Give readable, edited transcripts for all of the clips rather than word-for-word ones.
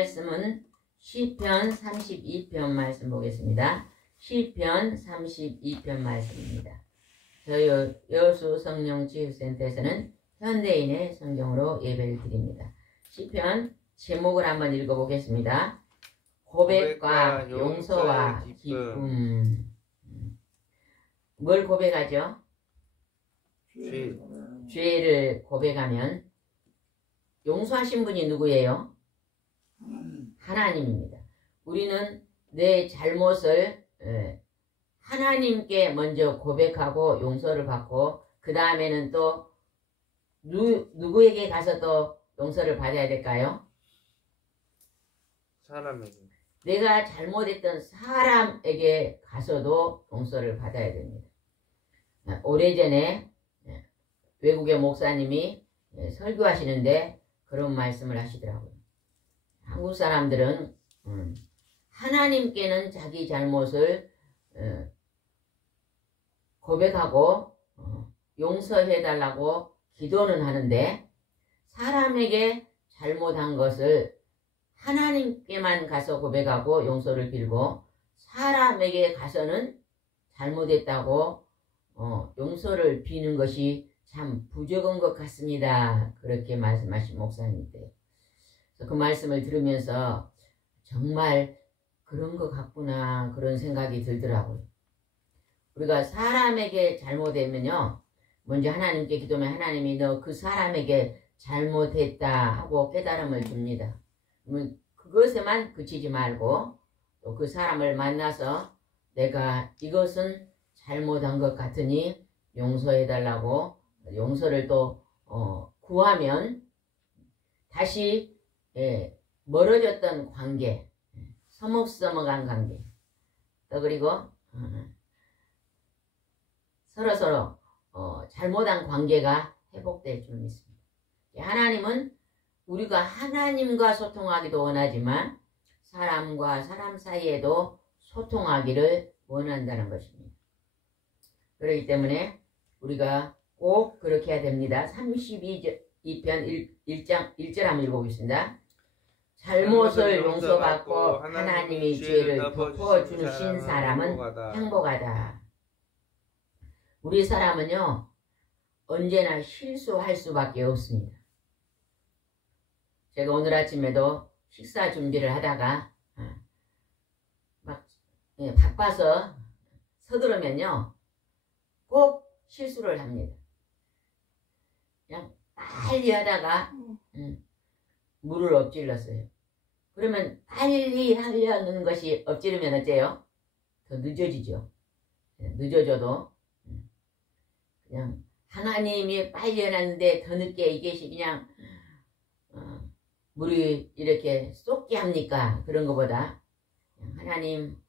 말씀은 시편 32편 말씀 보겠습니다. 시편 32편 말씀입니다. 저희 여수 성령치유센터에서는 현대인의 성경으로 예배를 드립니다. 시편 제목을 한번 읽어보겠습니다. 고백과 용서와 기쁨. 뭘 고백하죠? 죄를 고백하면 용서하신 분이 누구예요? 하나님입니다. 우리는 내 잘못을 하나님께 먼저 고백하고 용서를 받고 그 다음에는 또 누구에게 가서 또 용서를 받아야 될까요? 사람에게. 내가 잘못했던 사람에게 가서도 용서를 받아야 됩니다. 오래전에 외국의 목사님이 설교하시는데 그런 말씀을 하시더라고요. 한국 사람들은 하나님께는 자기 잘못을 고백하고 용서해달라고 기도는 하는데 사람에게 잘못한 것을 하나님께만 가서 고백하고 용서를 빌고 사람에게 가서는 잘못했다고 용서를 비는 것이 참 부족한 것 같습니다. 그렇게 말씀하신 목사님인데 그 말씀을 들으면서 정말 그런 것 같구나 그런 생각이 들더라고요. 우리가 사람에게 잘못하면요 먼저 하나님께 기도하면 하나님이 너 그 사람에게 잘못했다 하고 깨달음을 줍니다. 그것에만 그치지 말고 또 그 사람을 만나서 내가 이것은 잘못한 것 같으니 용서해달라고 용서를 또 구하면 다시 멀어졌던 관계, 서먹서먹한 관계 또 그리고 서로서로 잘못한 관계가 회복될 줄 믿습니다. 하나님은 우리가 하나님과 소통하기도 원하지만 사람과 사람 사이에도 소통하기를 원한다는 것입니다. 그렇기 때문에 우리가 꼭 그렇게 해야 됩니다. 32편 1절 한번 읽어보겠습니다. 잘못을 용서받고 하나님이 죄를 덮어주신 사람은 행복하다. 우리 사람은요 언제나 실수할 수밖에 없습니다. 제가 오늘 아침에도 식사 준비를 하다가 막 바빠서 서두르면요 꼭 실수를 합니다. 그냥 빨리 하다가 물을 엎질렀어요. 그러면 빨리 하려는 것이 엎지르면 어째요? 더 늦어지죠. 늦어져도 그냥 하나님이 빨리 해놨는데 더 늦게 이게 그냥 물이 이렇게 쏟게 합니까? 그런 것보다 하나님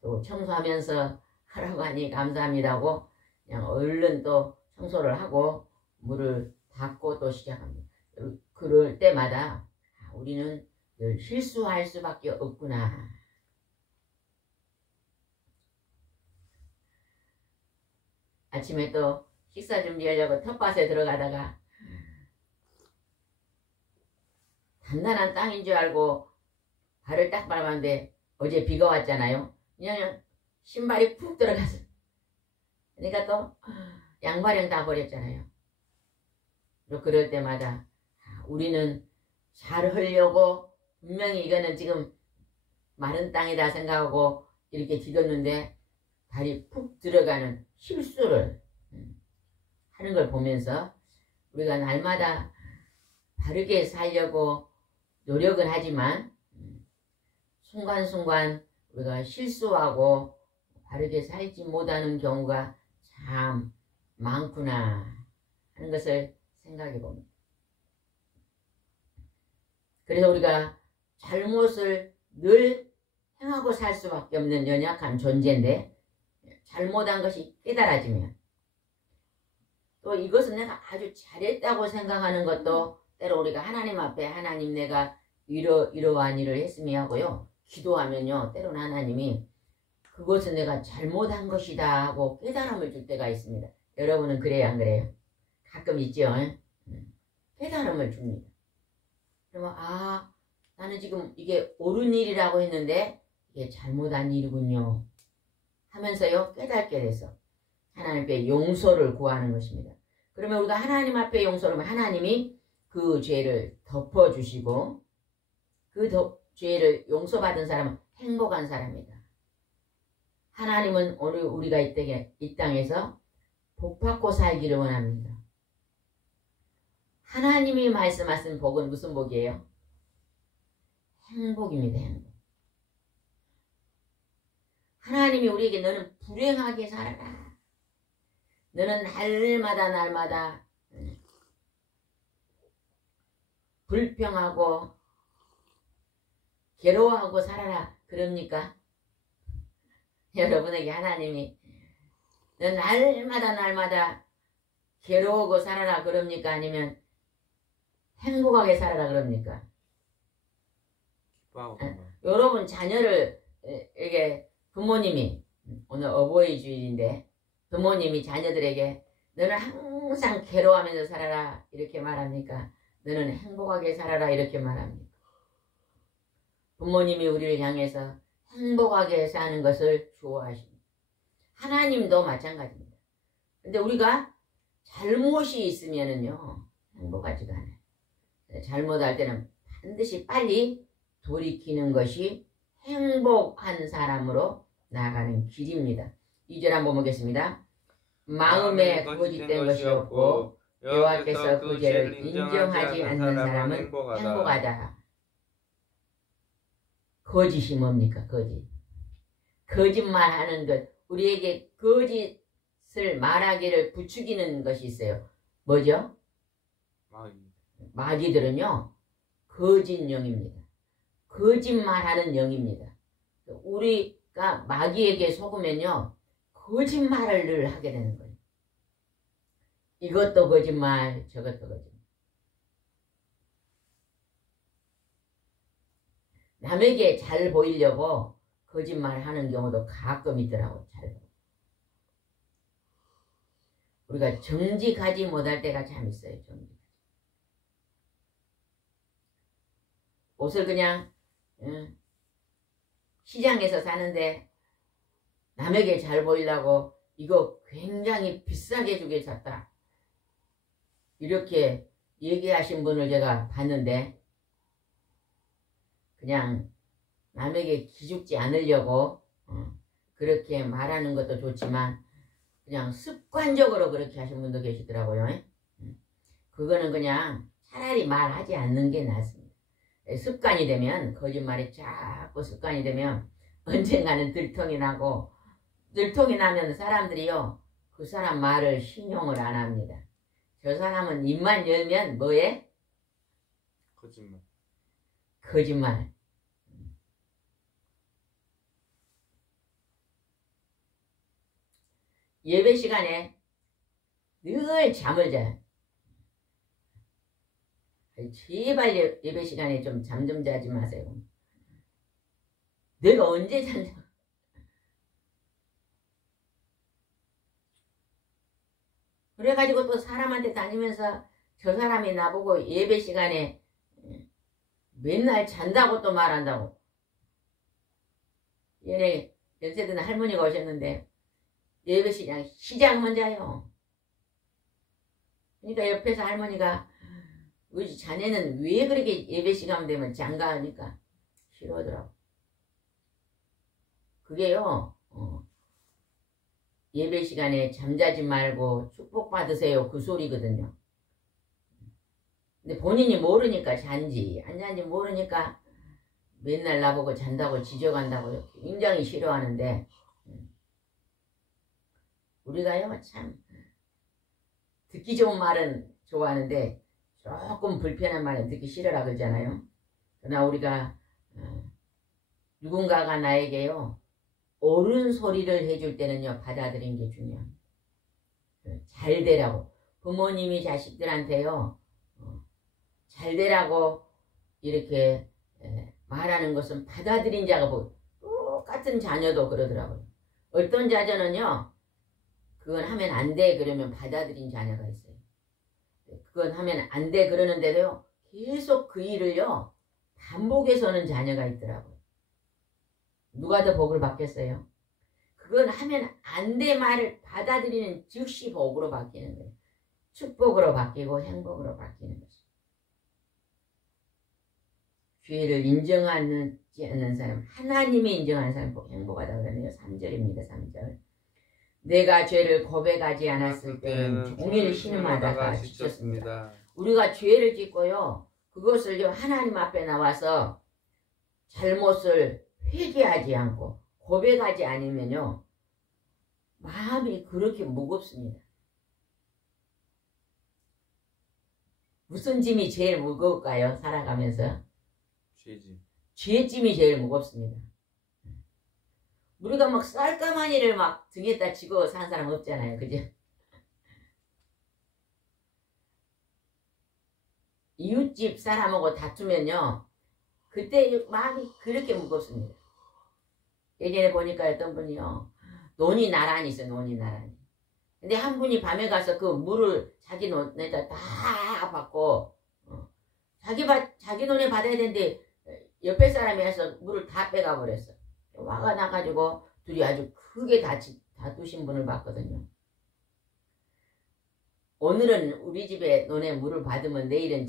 또 청소하면서 하라고 하니 감사합니다고 그냥 얼른 또 청소를 하고 물을 닫고 또 시작합니다. 그럴 때마다 우리는 늘 실수할 수밖에 없구나. 아침에 또 식사 준비하려고 텃밭에 들어가다가 단단한 땅인 줄 알고 발을 딱 밟았는데 어제 비가 왔잖아요. 그냥 신발이 푹 들어가서 그러니까 또 양발형 다 버렸잖아요. 그럴 때마다 우리는 잘 하려고 분명히 이거는 지금 마른 땅이다 생각하고 이렇게 디뎠는데 발이 푹 들어가는 실수를 하는 걸 보면서 우리가 날마다 바르게 살려고 노력은 하지만 순간순간 우리가 실수하고 바르게 살지 못하는 경우가 참 많구나 하는 것을 생각해 봅니다. 그래서 우리가 잘못을 늘 행하고 살 수밖에 없는 연약한 존재인데 잘못한 것이 깨달아지면 또 이것은 내가 아주 잘했다고 생각하는 것도 때로 우리가 하나님 앞에 하나님 내가 이러한 일을 했으면 하고요. 기도하면요. 때로는 하나님이 그것은 내가 잘못한 것이다 하고 깨달음을 줄 때가 있습니다. 여러분은 그래요 안 그래요? 가끔 있죠. 깨달음을 줍니다. 그러면 나는 지금 이게 옳은 일이라고 했는데 이게 잘못한 일이군요 하면서요 깨닫게 돼서 하나님 앞에 용서를 구하는 것입니다. 그러면 우리가 하나님 앞에 용서를 하면 하나님이 그 죄를 덮어주시고 그 죄를 용서받은 사람은 행복한 사람이다. 하나님은 오늘 우리가 이 땅에서 복받고 살기를 원합니다. 하나님이 말씀하신 복은 무슨 복이에요? 행복입니다. 행복. 하나님이 우리에게 너는 불행하게 살아라. 너는 날마다 불평하고 괴로워하고 살아라. 그럽니까? 여러분에게 하나님이 너 날마다 괴로워하고 살아라 그럽니까? 아니면 행복하게 살아라 그럽니까? 여러분 자녀를 이게 부모님이 오늘 어버이 주일인데 부모님이 자녀들에게 너는 항상 괴로워하면서 살아라 이렇게 말합니까? 너는 행복하게 살아라 이렇게 말합니까? 부모님이 우리를 향해서 행복하게 사는 것을 좋아하십니다. 하나님도 마찬가지입니다. 근데 우리가 잘못이 있으면은요 행복하지가 않아요. 잘못할 때는 반드시 빨리 돌이키는 것이 행복한 사람으로 나아가는 길입니다. 2절 한번 보겠습니다. 마음에 거짓된 것이 없고 여호와께서 그 죄를 인정하지 않는 사람은 행복하다. 거짓이 뭡니까? 거짓말하는 것. 우리에게 거짓을 말하기를 부추기는 것이 있어요. 뭐죠? 마귀들은요 거짓 영입니다. 거짓말하는 영입니다. 우리가 마귀에게 속으면요 거짓말을 늘 하게 되는 거예요. 이것도 거짓말, 저것도 거짓말. 남에게 잘 보이려고 거짓말하는 경우도 가끔 있더라고요. 우리가 정직하지 못할 때가 참 있어요. 옷을 그냥 시장에서 사는데 남에게 잘 보이려고 이거 굉장히 비싸게 주게 샀다. 이렇게 얘기하신 분을 제가 봤는데 그냥 남에게 기죽지 않으려고 그렇게 말하는 것도 좋지만 그냥 습관적으로 그렇게 하신 분도 계시더라고요. 그거는 그냥 차라리 말하지 않는 게 낫습니다. 습관이 되면 거짓말이 자꾸 습관이 되면 언젠가는 들통이 나고 들통이 나면 사람들이요 그 사람 말을 신용을 안 합니다. 저 사람은 입만 열면 뭐해? 거짓말. 예배 시간에 늘 잠을 자요. 제발 예배 시간에 좀 잠 좀 자지 마세요. 내가 언제 잔다. 그래가지고 또 사람한테 다니면서 저 사람이 나보고 예배 시간에 맨날 잔다고 또 말한다고. 얘네 연세든 할머니가 오셨는데 예배 시장만 자요. 그러니까 옆에서 할머니가 우리 자네는 왜 그렇게 예배 시간 되면 장가 하니까 싫어하더라고. 그게요 예배 시간에 잠자지 말고 축복받으세요 그 소리거든요. 근데 본인이 모르니까 잔지 안 잔지 모르니까 맨날 나보고 잔다고 지져간다고 굉장히 싫어하는데 우리가요 참 듣기 좋은 말은 좋아하는데 조금 불편한 말은 듣기 싫어라 그러잖아요. 그러나 우리가 누군가가 나에게요 옳은 소리를 해줄 때는요 받아들이는 게 중요합니다. 잘 되라고 부모님이 자식들한테요 잘 되라고 이렇게 말하는 것은 받아들인 자가 똑같은 자녀도 그러더라고요. 어떤 자녀는요 그건 하면 안 돼 그러면 받아들인 자녀가 있어요. 그건 하면 안 돼 그러는데도요 계속 그 일을요 반복해서 는 자녀가 있더라고요. 누가 더 복을 받겠어요? 그건 하면 안 돼 말을 받아들이는 즉시 복으로 바뀌는 거예요. 축복으로 바뀌고 행복으로 바뀌는 거죠. 죄를 인정하지 않는 사람, 하나님이 인정하는 사람 행복하다 그러네요. 3절입니다. 3절. 내가 죄를 고백하지 않았을 때는 종일 신음하다가 지쳤습니다. 우리가 죄를 짓고요. 그것을요 하나님 앞에 나와서 잘못을 회개하지 않고 고백하지 않으면요 마음이 그렇게 무겁습니다. 무슨 짐이 제일 무거울까요? 살아가면서 죄짐이 제일 무겁습니다. 우리가 막 쌀가마니를 막 등에다 지고 사는 사람 없잖아요. 그죠? 이웃집 사람하고 다투면요 그때 마음이 그렇게 무겁습니다. 예전에 보니까 어떤 분이요 논이 나란히 있어요. 논이 나란히. 근데 한 분이 밤에 가서 그 물을 자기 논에다 다 받고 자기 논에 받아야 되는데 옆에 사람이 와서 물을 다 빼가 버렸어. 화가 나가지고 둘이 아주 크게 다투신 분을 봤거든요. 오늘은 우리 집에 논에 물을 받으면 내일은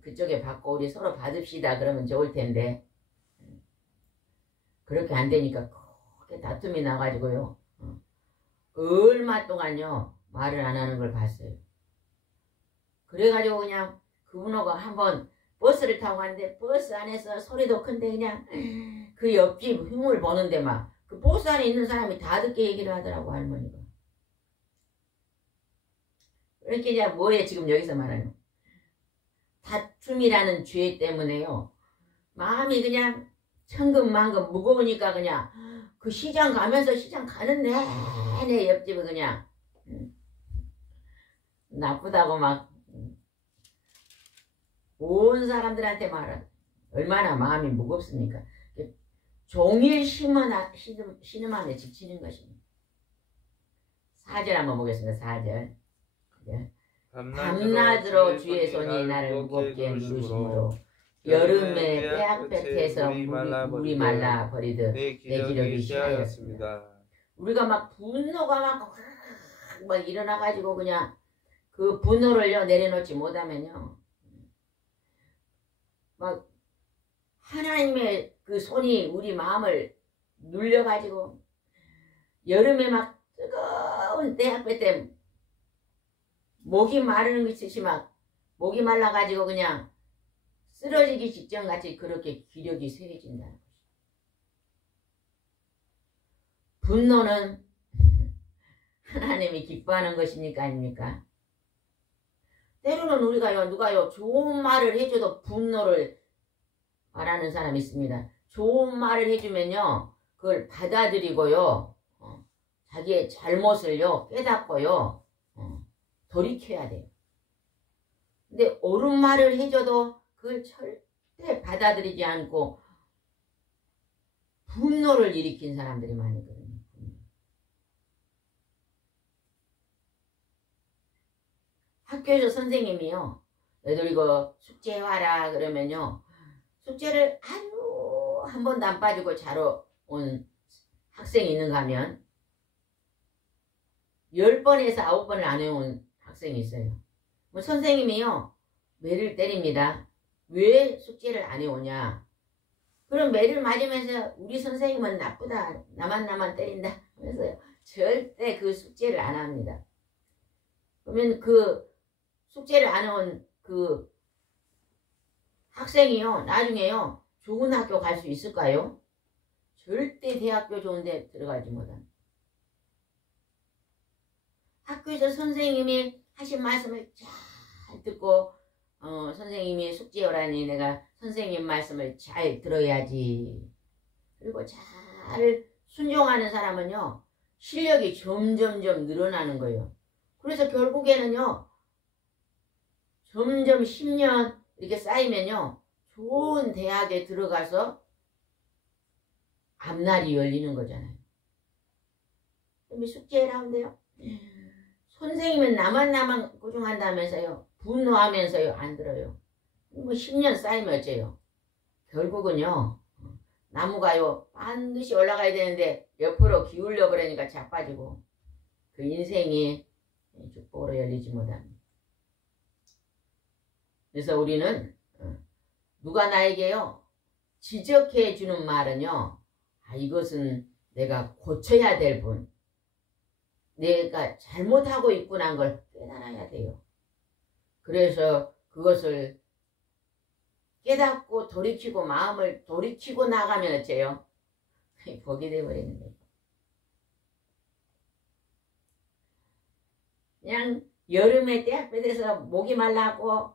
그쪽에 받고 우리 서로 받읍시다 그러면 좋을 텐데 그렇게 안 되니까 크게 다툼이 나가지고요. 얼마 동안요 말을 안 하는 걸 봤어요. 그래가지고 그냥 그분하고 한번 버스를 타고 갔는데 버스 안에서 소리도 큰데 그냥 그 옆집 흉을 보는데 막 그 버스 안에 있는 사람이 다 듣게 얘기를 하더라고 할머니가. 그렇게 이제 뭐예요 지금 여기서 말하는 다툼이라는 죄 때문에요 마음이 그냥 천근만근 무거우니까 그냥 그 시장 가면서 시장 가는 내내 옆집은 그냥 나쁘다고 막 온 사람들한테 말은 얼마나 마음이 무겁습니까? 종일 신음함에 지치는 것입니다. 4절 한번 보겠습니다. 4절. 밤낮으로 주의 손이 나를 무겁게 누르심으로 여름에 빼앗볕에서 물이 말라 버리듯 내 기력이 시하였습니다. 우리가 막 분노가 막 일어나가지고 그냥 그 분노를요 내려놓지 못하면요 막 하나님의 그 손이 우리 마음을 눌려가지고 여름에 막 뜨거운 떼약볕 때 목이 마르는 것이 막 목이 말라가지고 그냥 쓰러지기 직전같이 그렇게 기력이 쇠해진다는 것이죠. 분노는 하나님이 기뻐하는 것입니까 아닙니까? 때로는 우리가요 누가요 좋은 말을 해줘도 분노를 말하는 사람이 있습니다. 좋은 말을 해주면요 그걸 받아들이고요 자기의 잘못을요 깨닫고요 돌이켜야 돼요. 근데 옳은 말을 해줘도 그걸 절대 받아들이지 않고 분노를 일으킨 사람들이 많거든요. 학교에서 선생님이요 너희들 이거 숙제해와라 그러면요 숙제를 아주 한 번도 안 빠지고 잘 온 학생이 있는가 하면 10번에서 9번을 안 해온 학생이 있어요. 뭐 선생님이요 매를 때립니다. 왜 숙제를 안 해오냐. 그럼 매를 맞으면서 우리 선생님은 나쁘다 나만 때린다 하면서요 절대 그 숙제를 안 합니다. 그러면 그 숙제를 안 해온 그 학생이요 나중에요 좋은 학교 갈 수 있을까요? 절대 대학교 좋은 데 들어가지 못합니다. 학교에서 선생님이 하신 말씀을 잘 듣고 선생님이 숙제요라니 내가 선생님 말씀을 잘 들어야지. 그리고 잘 순종하는 사람은요 실력이 점점점 늘어나는 거예요. 그래서 결국에는요 점점 10년 이렇게 쌓이면요 좋은 대학에 들어가서 앞날이 열리는 거잖아요. 그럼 숙제를 하는데요 선생님은 나만 꾸중한다면서요 분노하면서요 안 들어요. 뭐 10년 쌓이면 어째요. 결국은요, 나무가요 반드시 올라가야 되는데 옆으로 기울여 버리니까 자빠지고 그 인생이 축복으로 열리지 못합니다. 그래서 우리는 누가 나에게요 지적해 주는 말은요, 이것은 내가 고쳐야 될 분, 내가 잘못하고 있구나 하는 걸 깨달아야 돼요. 그래서 그것을 깨닫고 돌이키고 마음을 돌이키고 나가면 어째요? 복이 되어버리는 거예요. 그냥 여름에 떼약볕에서 목이 말라고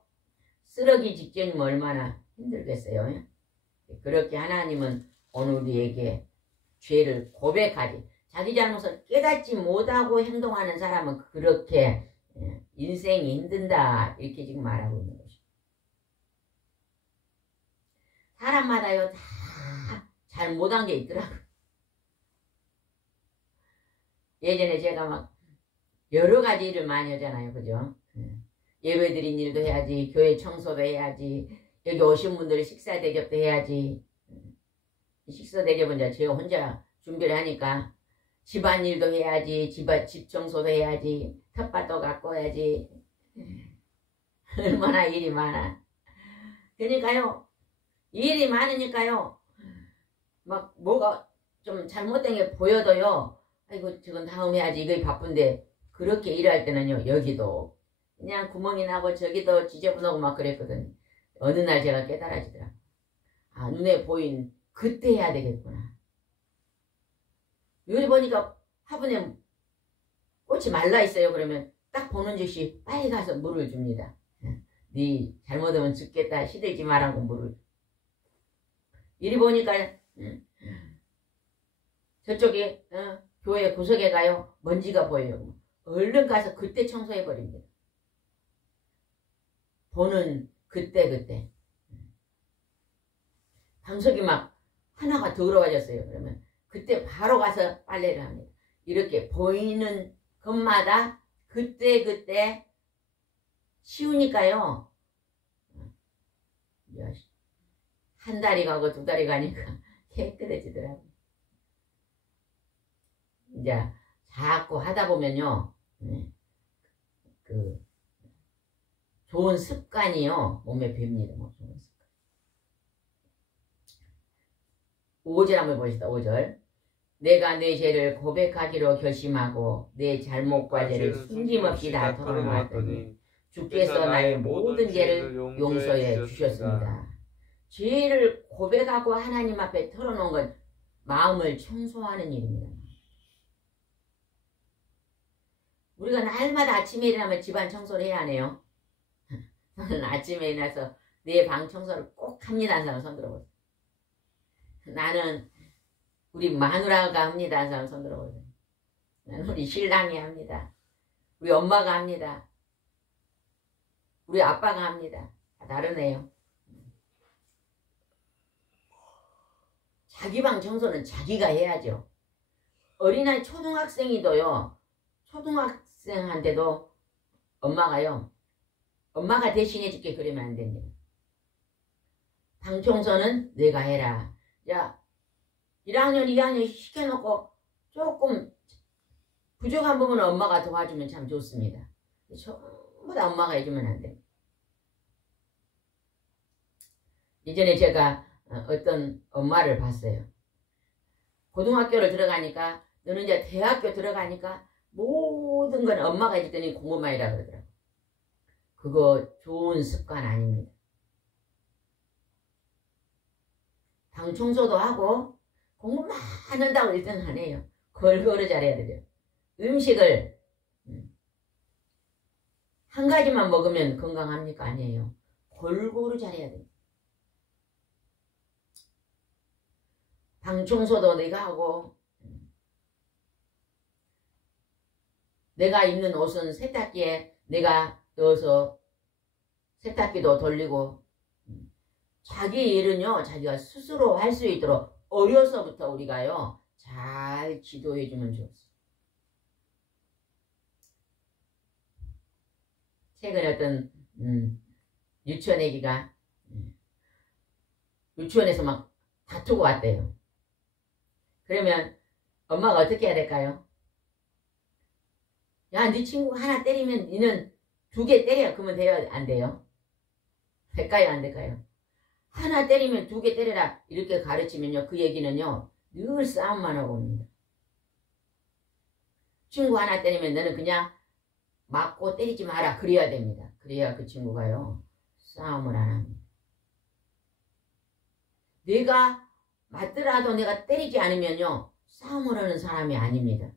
쓰러기 직전이면 얼마나 힘들겠어요. 그렇게 하나님은 오늘 우리에게 죄를 고백하지, 자기 잘못을 깨닫지 못하고 행동하는 사람은 그렇게 인생이 힘든다 이렇게 지금 말하고 있는 것이죠. 사람마다요 다 잘못한 게 있더라고요. 예전에 제가 막 여러 가지 일을 많이 하잖아요. 그죠? 예배 드린 일도 해야지, 교회 청소도 해야지, 여기 오신 분들 식사 대접도 해야지. 식사 대접은 이제 제가 혼자 준비를 하니까 집안일도 해야지, 집 청소도 해야지, 텃밭도 가꿔야지. 얼마나 일이 많아. 그러니까요, 일이 많으니까요, 막 뭐가 좀 잘못된 게 보여도요, 아이고 저건 다음 해야지, 이거 바쁜데. 그렇게 일할 때는요, 여기도 그냥 구멍이 나고 저기도 지저분하고 막 그랬거든요. 어느 날 제가 깨달아지더라. 눈에 보인 그때 해야 되겠구나. 여기 보니까 화분에 꽃이 말라 있어요. 그러면 딱 보는 즉시 빨리 가서 물을 줍니다. 네 잘못하면 죽겠다, 시들지 말라고 물을. 이리 보니까 저쪽에 교회 구석에 가요, 먼지가 보여요. 얼른 가서 그때 청소해버립니다. 보는 그때 방석이 막 하나가 더러워졌어요. 그러면 그때 바로 가서 빨래를 합니다. 이렇게 보이는 것마다 그때 치우니까요, 한 달이 가고 두 달이 가니까 깨끗해지더라고요. 이제 자꾸 하다 보면요, 그 좋은 습관이요 몸에 붑니다. 좋은 습관. 5절 한번 보시다. 5절. 내가 내 죄를 고백하기로 결심하고 내 잘못과 죄를 숨김없이 다 털어놓았더니 주께서 나의 모든 죄를 용서해 주셨습니다. 죄를 고백하고 하나님 앞에 털어놓은 건 마음을 청소하는 일입니다. 우리가 날마다 아침에 일어나면 집안 청소를 해야 하네요. 저는 아침에 일어나서 내 방 청소를 꼭 합니다 하는 사람 손 들어보세요. 나는 우리 마누라가 합니다 하는 사람 손 들어보세요. 나는 우리 신랑이 합니다. 우리 엄마가 합니다. 우리 아빠가 합니다. 다르네요. 자기 방 청소는 자기가 해야죠. 어린아이 초등학생이도요, 초등학생한테도 엄마가요, 엄마가 대신해 줄게 그러면 안 됩니다. 방 청소는 내가 해라. 자, 1학년, 2학년 시켜놓고 조금 부족한 부분은 엄마가 도와주면 참 좋습니다. 전부 다 엄마가 해주면 안 돼요. 예전에 제가 어떤 엄마를 봤어요. 고등학교를 들어가니까, 너는 이제 대학교 들어가니까 모든 건 엄마가 해줬더니 공부만 해라 그러더라고요. 그거 좋은 습관 아닙니다. 방 청소도 하고 공부만 한다고 1등 안 해요. 골고루 잘해야 되죠. 음식을 한 가지만 먹으면 건강합니까? 아니에요. 골고루 잘해야 돼요. 방 청소도 내가 하고, 내가 입는 옷은 세탁기에 내가 넣어서 세탁기도 돌리고, 자기 일은요 자기가 스스로 할 수 있도록 어려서부터 우리가요 잘 지도해 주면 좋습니다. 최근에 어떤 유치원 애기가 유치원에서 막 다투고 왔대요. 그러면 엄마가 어떻게 해야 될까요? 야, 네 친구가 하나 때리면 니는 2개 때려. 그러면 돼요? 안 돼요? 될까요? 안 될까요? 하나 때리면 2개 때려라. 이렇게 가르치면요. 그 얘기는요. 늘 싸움만 하고 옵니다. 친구 하나 때리면 너는 그냥 맞고 때리지 마라. 그래야 됩니다. 그래야 그 친구가요. 싸움을 안 합니다. 내가 맞더라도 내가 때리지 않으면요. 싸움을 하는 사람이 아닙니다.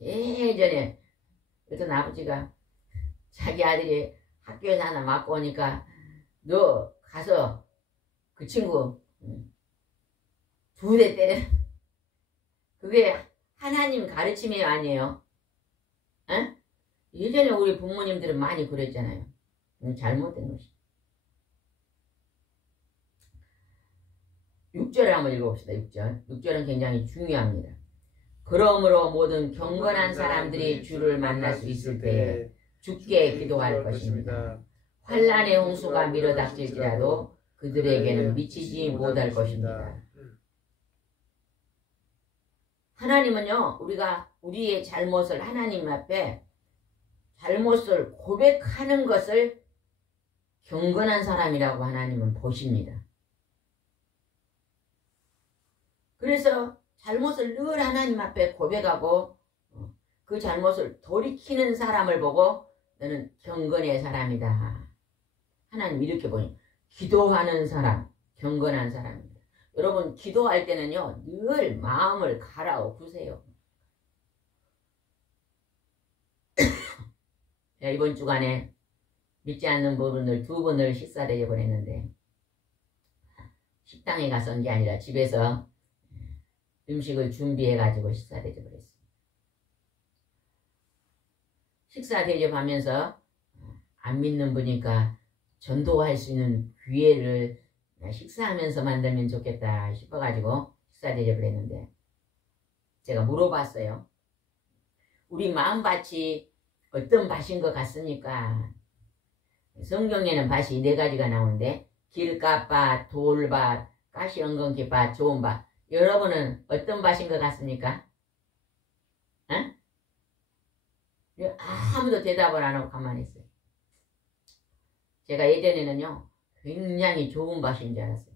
예전에 어떤 아버지가 자기 아들이 학교에서 하나 맞고 오니까 너 가서 그 친구 2대 때려. 그게 하나님 가르침이 아니에요. 에? 예전에 우리 부모님들은 많이 그랬잖아요. 잘못된 것이. 6절을 한번 읽어봅시다. 6절. 6절은 굉장히 중요합니다. 그러므로 모든 경건한 사람들이 주를 만날 수 있을 때 주께 기도할 것입니다. 환난의 홍수가 밀어닥칠지라도 그들에게는 미치지 못할 것입니다. 하나님은요, 우리가 우리의 잘못을 하나님 앞에 잘못을 고백하는 것을 경건한 사람이라고 하나님은 보십니다. 그래서 잘못을 늘 하나님 앞에 고백하고 그 잘못을 돌이키는 사람을 보고 너는 경건의 사람이다. 하나님 이렇게 보니 기도하는 사람, 경건한 사람입니다. 여러분 기도할 때는요. 늘 마음을 갈아엎으세요. 이번 주간에 믿지 않는 부분을 2번을 식사를 보냈는데 식당에 가서 온 게 아니라 집에서 음식을 준비해가지고 식사 대접을 했습니다. 식사 대접하면서 안 믿는 분이니까 전도할 수 있는 기회를 식사하면서 만들면 좋겠다 싶어가지고 식사 대접을 했는데 제가 물어봤어요. 우리 마음밭이 어떤 밭인 것 같습니까? 성경에는 밭이 4가지가 나오는데 길가밭, 돌밭, 가시엉겅퀴밭, 좋은 밭. 여러분은 어떤 밭인 것 같습니까? 에? 아무도 대답을 안 하고 가만히 있어요. 제가 예전에는요. 굉장히 좋은 밭인 줄 알았어요.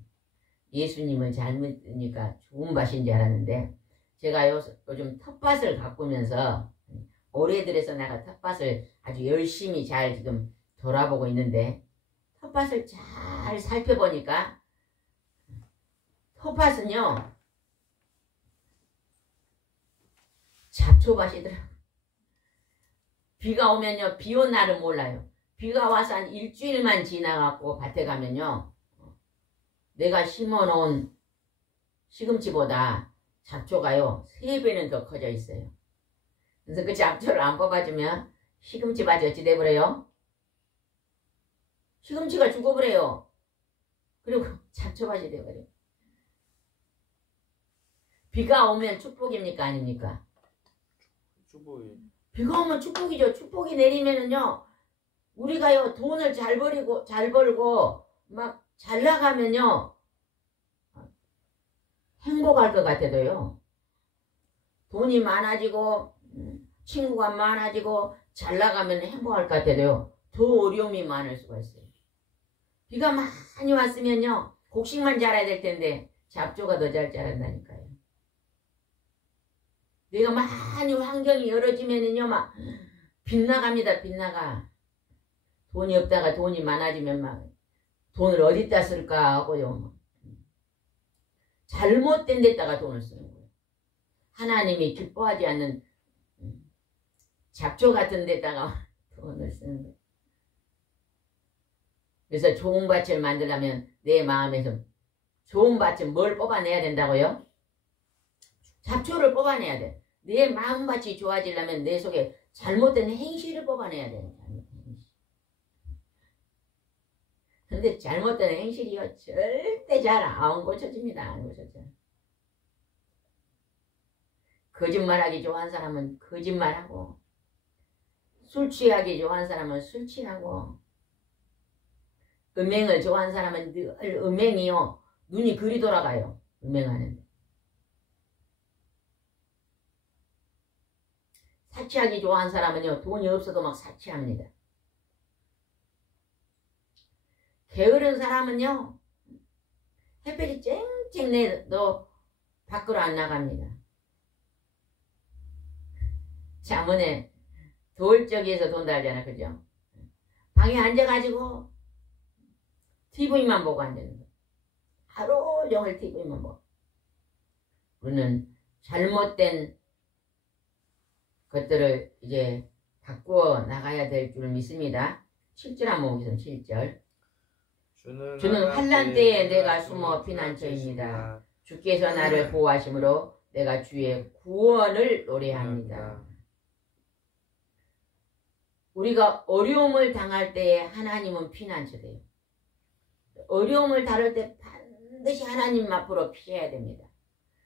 예수님을 잘 믿으니까 좋은 밭인 줄 알았는데 제가 요즘 텃밭을 가꾸면서 올해 들어서 내가 텃밭을 아주 열심히 잘 지금 돌아보고 있는데 텃밭을 잘 살펴보니까 텃밭은요. 잡초밭이더라고요. 비가 오면요. 비 온 날은 몰라요. 비가 와서 한 일주일만 지나갖고 밭에 가면요. 내가 심어놓은 시금치보다 잡초가요. 3배는 더 커져 있어요. 그래서 그 잡초를 안 뽑아주면 시금치밭이 어찌 돼버려요? 시금치가 죽어버려요. 그리고 잡초밭이 돼버려요. 비가 오면 축복입니까? 아닙니까? 축복이. 비가 오면 축복이죠. 축복이 내리면은요. 우리가요. 돈을 잘 벌고 막 잘 나가면요. 행복할 것 같아도요. 돈이 많아지고 친구가 많아지고 잘 나가면 행복할 것 같아도요. 더 어려움이 많을 수가 있어요. 비가 많이 왔으면요. 곡식만 자라야 될 텐데 잡초가 더 잘 자란다니까요. 내가 많이 환경이 열어지면은요. 막 빗나갑니다. 빗나가. 돈이 없다가 돈이 많아지면 막 돈을 어디다 쓸까 하고요. 잘못된 데다가 돈을 쓰는 거예요. 하나님이 기뻐하지 않는 잡초 같은 데다가 돈을 쓰는 거예요. 그래서 좋은 밭을 만들려면 내 마음에서 좋은 밭은 뭘 뽑아내야 된다고요? 잡초를 뽑아내야 돼. 내 마음밭이 좋아지려면 내 속에 잘못된 행실을 뽑아내야 돼. 근데 잘못된 행실이요. 절대 잘 안 고쳐집니다. 안 고쳐져요. 거짓말하기 좋아하는 사람은 거짓말하고 술 취하기 좋아하는 사람은 술 취하고 음행을 좋아하는 사람은 늘 음행이요. 눈이 그리 돌아가요. 음행하는데. 사치하기 좋아하는 사람은요. 돈이 없어도 막 사치합니다. 게으른 사람은요. 햇볕이 쨍쨍 내도 밖으로 안 나갑니다. 잠언에 돌적이에서 돈다 하잖아. 그죠? 방에 앉아가지고 TV만 보고 앉는 거. 하루 종일 TV만 보고. 우리는 잘못된 것들을 이제 바꾸어 나가야 될 줄 믿습니다. 7절 한번 보겠습니다. 7절. 주는 환난 때에 내가 숨어 피난처입니다. 주께서 나를 보호하심으로 내가 주의 구원을 노래합니다. 우리가 어려움을 당할 때에 하나님은 피난처 돼요. 어려움을 다룰 때 반드시 하나님 앞으로 피해야 됩니다.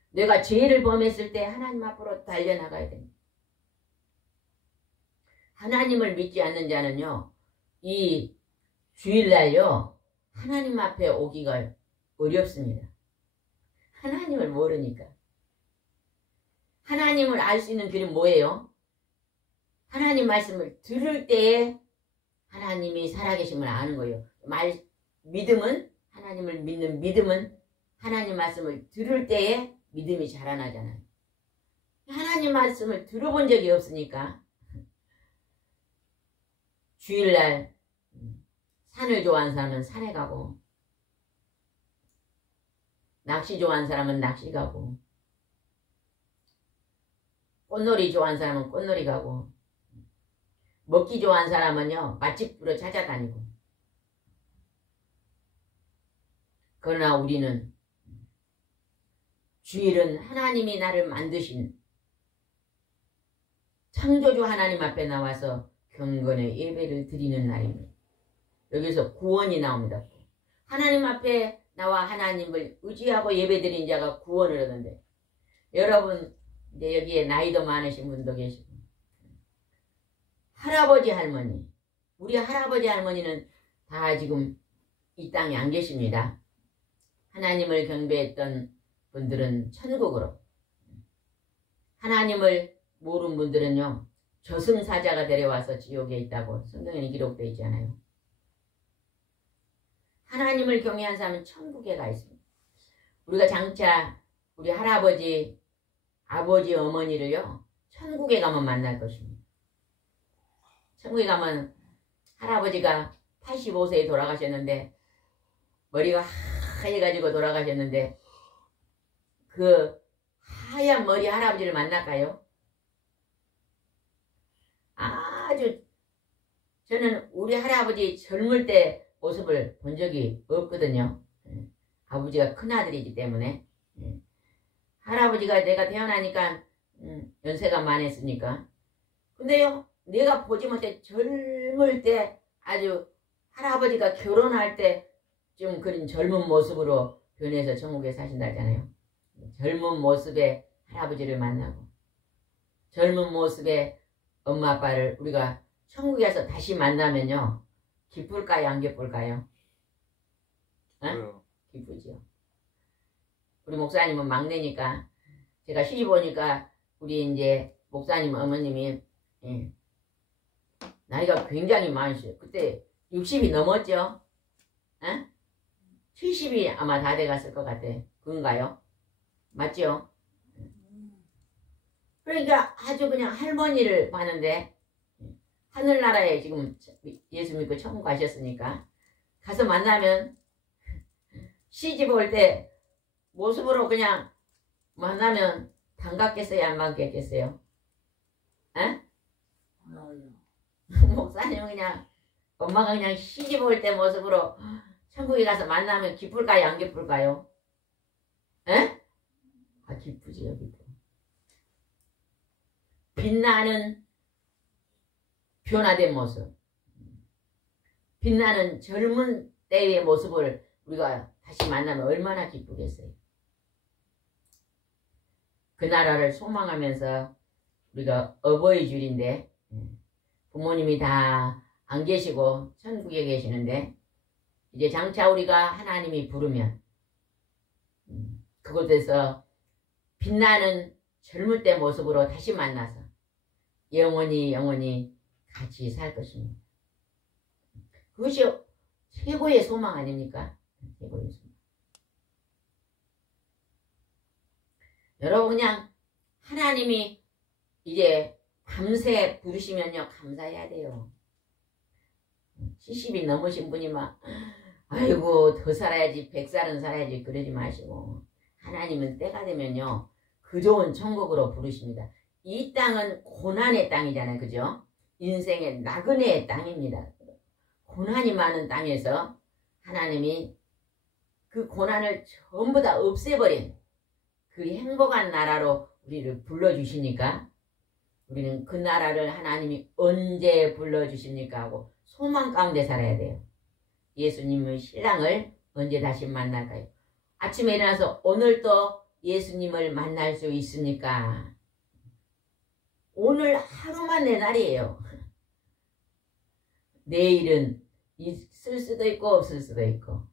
내가 죄를 범했을 때 하나님 앞으로 달려나가야 됩니다. 하나님을 믿지 않는 자는요. 이 주일날요. 하나님 앞에 오기가 어렵습니다. 하나님을 모르니까. 하나님을 알 수 있는 길은 뭐예요? 하나님 말씀을 들을 때에 하나님이 살아계심을 아는 거예요. 믿음은, 하나님을 믿는 믿음은 하나님 말씀을 들을 때에 믿음이 자라나잖아요. 하나님 말씀을 들어본 적이 없으니까 주일날 산을 좋아하는 사람은 산에 가고, 낚시 좋아하는 사람은 낚시 가고, 꽃놀이 좋아하는 사람은 꽃놀이 가고, 먹기 좋아하는 사람은요 맛집으로 찾아다니고. 그러나 우리는 주일은 하나님이 나를 만드신 창조주 하나님 앞에 나와서 경건의 예배를 드리는 날입니다. 여기서 구원이 나옵니다. 하나님 앞에 나와 하나님을 의지하고 예배드린 자가 구원을 얻는데, 여러분 이제 여기에 나이도 많으신 분도 계시고, 할아버지 할머니, 우리 할아버지 할머니는 다 지금 이 땅에 안 계십니다. 하나님을 경배했던 분들은 천국으로, 하나님을 모르는 분들은요 저승사자가 데려와서 지옥에 있다고 성경에 기록되어 있잖아요. 하나님을 경외한 사람은 천국에 가 있습니다. 우리가 장차 우리 할아버지, 아버지, 어머니를요 천국에 가면 만날 것입니다. 천국에 가면 할아버지가 85세에 돌아가셨는데, 머리가 하얘가지고 돌아가셨는데, 그 하얀 머리 할아버지를 만날까요? 아주, 저는 우리 할아버지 젊을 때 모습을 본 적이 없거든요. 아버지가 큰아들이기 때문에. 할아버지가 내가 태어나니까 연세가 많았으니까. 근데요 내가 보지 못해 젊을 때, 아주 할아버지가 결혼할 때 좀 그런 젊은 모습으로 변해서 천국에 사신다잖아요. 젊은 모습의 할아버지를 만나고 젊은 모습의 엄마 아빠를 우리가 천국에서 다시 만나면요 기쁠까요 안 기쁠까요? 어? 기쁘죠. 우리 목사님은 막내니까, 제가 시집 오니까 우리 이제 목사님 어머님이 나이가 굉장히 많으셔요. 그때 60이 넘었죠? 어? 70이 아마 다 돼갔을 것 같아. 그건가요? 맞죠? 그러니까 아주 그냥 할머니를 봤는데, 하늘나라에 지금 예수 믿고 천국 가셨으니까 가서 만나면 시집 올 때 모습으로 그냥 만나면 반갑겠어요 안 반갑겠어요? 에? 목사님은 그냥 엄마가 그냥 시집 올 때 모습으로 천국에 가서 만나면 기쁠까요 안 기쁠까요? 에? 아 기쁘지요. 기쁘. 빛나는 변화된 모습, 빛나는 젊은 때의 모습을 우리가 다시 만나면 얼마나 기쁘겠어요. 그 나라를 소망하면서 우리가 어버이 줄인데, 부모님이 다 안 계시고 천국에 계시는데 이제 장차 우리가 하나님이 부르면 그곳에서 빛나는 젊을 때 모습으로 다시 만나서 영원히 같이 살 것입니다. 그것이 최고의 소망 아닙니까? 최고의 소망. 여러분 그냥 하나님이 이제 밤새 부르시면요 감사해야 돼요. 70이 넘으신 분이 막 아이고 더 살아야지 100살은 살아야지 그러지 마시고 하나님은 때가 되면요 그 좋은 천국으로 부르십니다. 이 땅은 고난의 땅이잖아요. 그죠? 인생의 나그네의 땅입니다. 고난이 많은 땅에서 하나님이 그 고난을 전부 다 없애버린 그 행복한 나라로 우리를 불러주시니까 우리는 그 나라를 하나님이 언제 불러주십니까 하고 소망 가운데 살아야 돼요. 예수님의 신랑을 언제 다시 만날까요? 아침에 일어나서 오늘 또 예수님을 만날 수 있습니까? 오늘 하루만 내 날이에요. 내일은 있을 수도 있고 없을 수도 있고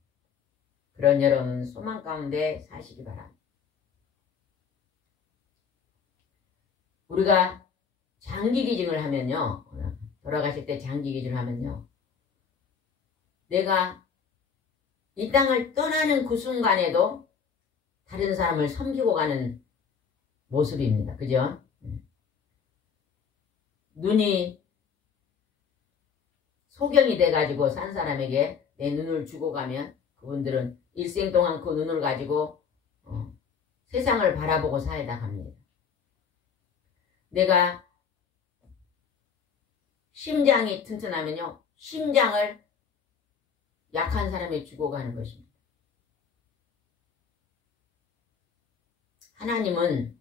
그런 여러분 소망 가운데 사시기 바랍니다. 우리가 장기기증을 하면요 돌아가실 때 장기기증을 하면요 내가 이 땅을 떠나는 그 순간에도 다른 사람을 섬기고 가는 모습입니다. 그죠? 눈이 소경이 돼가지고 산 사람에게 내 눈을 주고 가면 그분들은 일생 동안 그 눈을 가지고 세상을 바라보고 살다 갑니다. 내가 심장이 튼튼하면요 심장을 약한 사람에 주고 가는 것입니다. 하나님은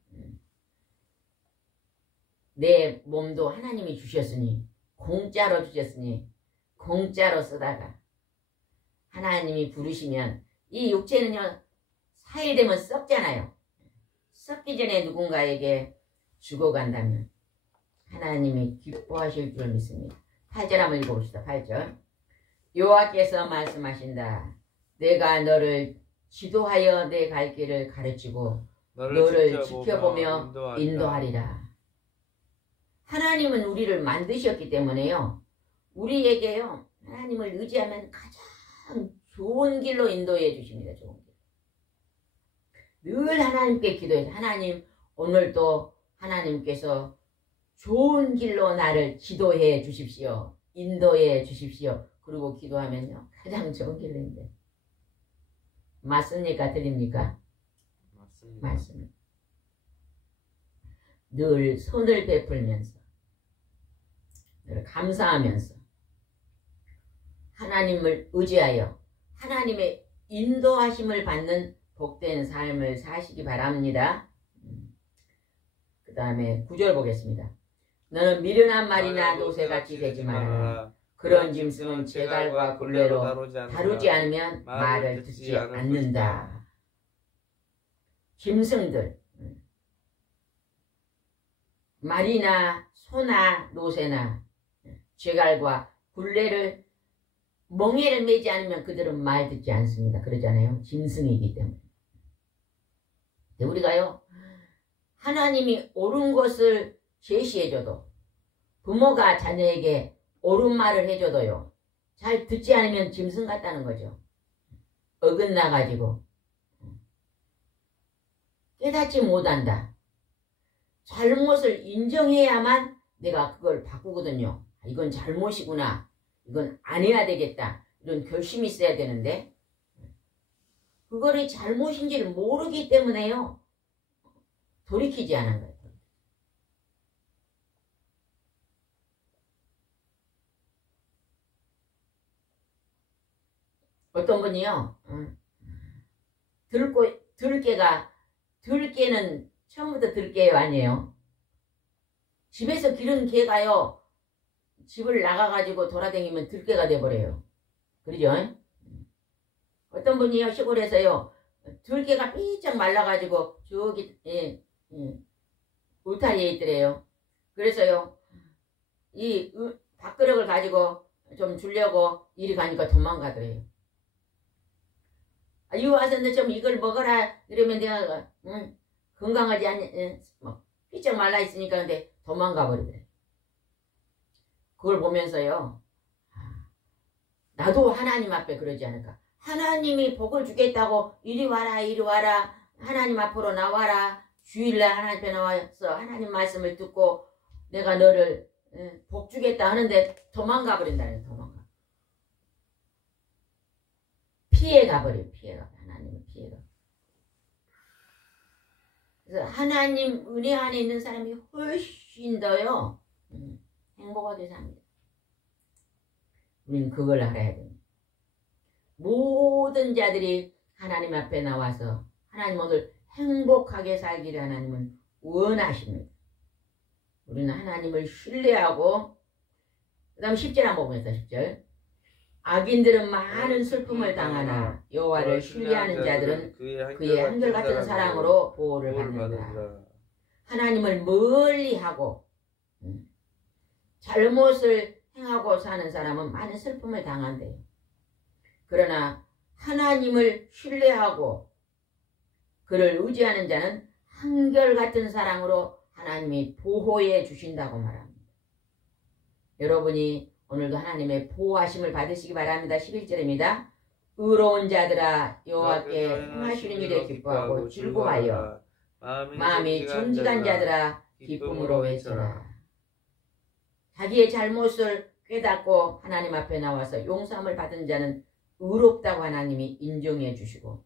내 몸도 하나님이 주셨으니 공짜로 주셨으니 공짜로 쓰다가 하나님이 부르시면 이 육체는요 4일 되면 썩잖아요. 썩기 전에 누군가에게 주고 간다면 하나님이 기뻐하실 줄 믿습니다. 8절 한번 읽어봅시다. 8절 여호와께서 말씀하신다. 내가 지도하여 내 갈 길을 가르치고 너를 지켜보며 인도하리라. 하나님은 우리를 만드셨기 때문에요. 우리에게요. 하나님을 의지하면 가장 좋은 길로 인도해 주십니다. 좋은 길. 늘 하나님께 기도해서 하나님 오늘도 하나님께서 좋은 길로 나를 지도해 주십시오. 인도해 주십시오. 그리고 기도하면요. 가장 좋은 길인데. 맞습니까? 틀립니까? 맞습니다. 맞습니다. 늘 손을 베풀면서 늘 감사하면서 하나님을 의지하여 하나님의 인도하심을 받는 복된 삶을 사시기 바랍니다. 그 다음에 9절 보겠습니다. 너는 미련한 말이나 노새같이 되지 말아라. 그런 짐승은 제갈과 굴레로 다루지 않으면 말을 듣지 않는다. 짐승들 말이나 소나 노새나 제갈과 굴레를 멍에를 매지 않으면 그들은 말 듣지 않습니다. 그러잖아요. 짐승이기 때문에. 우리가요 하나님이 옳은 것을 제시해줘도 부모가 자녀에게 옳은 말을 해줘도요 잘 듣지 않으면 짐승 같다는 거죠. 어긋나가지고 깨닫지 못한다. 잘못을 인정해야만 내가 그걸 바꾸거든요. 이건 잘못이구나. 이건 안 해야 되겠다. 이런 결심이 있어야 되는데 그거를 잘못인지를 모르기 때문에요. 돌이키지 않은 거예요. 어떤 분이요. 들개는 처음부터 들개요 아니에요. 집에서 기른 개가요. 집을 나가가지고 돌아다니면 들개가 돼버려요. 그러죠? 어떤 분이요 시골에서요 들개가 삐쩍 말라가지고 저기 울타리에 있더래요. 그래서요 이 밥그릇을 가지고 좀 주려고 이리 가니까 도망가더래요. 아, 이거 와서 너 좀 이걸 먹어라. 이러면 내가 건강하지 않냐. 뭐 삐쩍 말라 있으니까 근데 도망가 버리더래. 그걸 보면서요. 나도 하나님 앞에 그러지 않을까. 하나님이 복을 주겠다고 이리 와라 이리 와라. 하나님 앞으로 나와라. 주일날 하나님 앞에 나와서 하나님 말씀을 듣고 내가 너를 복 주겠다 하는데 도망가 버린다는 거야. 도망가. 피해가 버려. 피해가. 하나님은 피해가. 그래서 하나님 은혜 안에 있는 사람이 훨씬 더요. 행복하게 삽니다. 우리는 그걸 알아야 됩니다. 모든 자들이 하나님 앞에 나와서 하나님 오늘 행복하게 살기를 하나님은 원하십니다. 우리는 하나님을 신뢰하고 그 다음 10절 한번 보겠습니다. 10절. 악인들은 많은 슬픔을 당하나 여호와를 신뢰하는 자들은 그의 한결같은 사랑으로 보호를 받는다. 하나님을 멀리하고 잘못을 행하고 사는 사람은 많은 슬픔을 당한대요. 그러나 하나님을 신뢰하고 그를 의지하는 자는 한결같은 사랑으로 하나님이 보호해 주신다고 말합니다. 여러분이 오늘도 하나님의 보호하심을 받으시기 바랍니다. 11절입니다. 의로운 자들아 여호와께 행하시는 일에 기뻐하고 즐거워하여 마음이 정직한 자들아 기쁨으로 외쳐라. 자기의 잘못을 깨닫고 하나님 앞에 나와서 용서함을 받은 자는 의롭다고 하나님이 인정해 주시고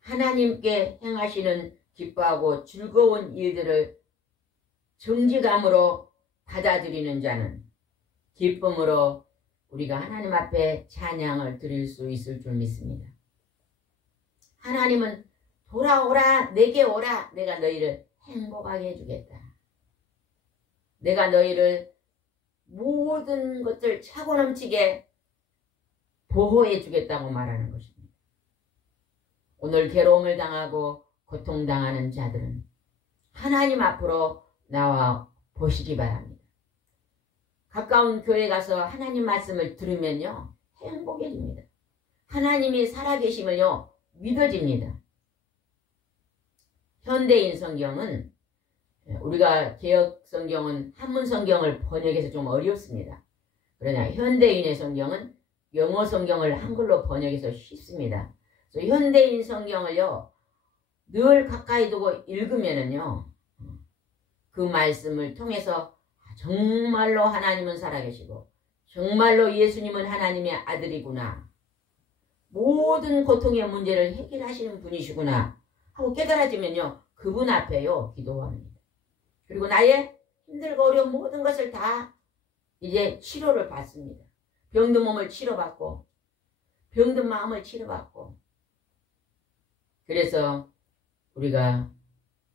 하나님께 행하시는 기뻐하고 즐거운 일들을 정직함으로 받아들이는 자는 기쁨으로 우리가 하나님 앞에 찬양을 드릴 수 있을 줄 믿습니다. 하나님은 돌아오라 내게 오라 내가 너희를 행복하게 해주겠다. 내가 너희를 모든 것들 차고 넘치게 보호해 주겠다고 말하는 것입니다. 오늘 괴로움을 당하고 고통당하는 자들은 하나님 앞으로 나와 보시기 바랍니다. 가까운 교회 가서 하나님 말씀을 들으면요 행복해집니다. 하나님이 살아계심을요 믿어집니다. 현대인 성경은 우리가 개혁 성경은 한문 성경을 번역해서 좀 어렵습니다. 그러나 현대인의 성경은 영어 성경을 한글로 번역해서 쉽습니다. 그래서 현대인 성경을요 늘 가까이 두고 읽으면은요 그 말씀을 통해서 정말로 하나님은 살아계시고 정말로 예수님은 하나님의 아들이구나. 모든 고통의 문제를 해결하시는 분이시구나 하고 깨달아지면요 그분 앞에요 기도합니다. 그리고 나의 힘들고 어려운 모든 것을 다 이제 치료를 받습니다. 병든 몸을 치료받고 병든 마음을 치료받고 그래서 우리가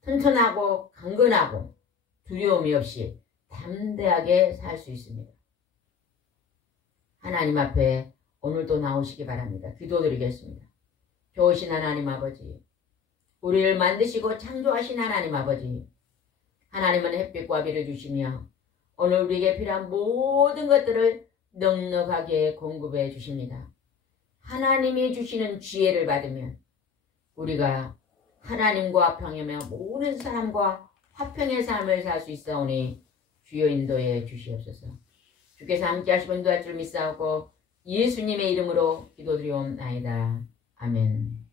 튼튼하고 강건하고 두려움이 없이 담대하게 살 수 있습니다. 하나님 앞에 오늘도 나오시기 바랍니다. 기도드리겠습니다. 좋으신 하나님 아버지 우리를 만드시고 창조하신 하나님 아버지 하나님은 햇빛과 비를 주시며 오늘 우리에게 필요한 모든 것들을 넉넉하게 공급해 주십니다. 하나님이 주시는 지혜를 받으면 우리가 하나님과 평행하며 모든 사람과 화평의 삶을 살 수 있사오니 주여 인도해 주시옵소서. 주께서 함께 하시면 도와줄 믿사오고 예수님의 이름으로 기도드리옵나이다. 아멘.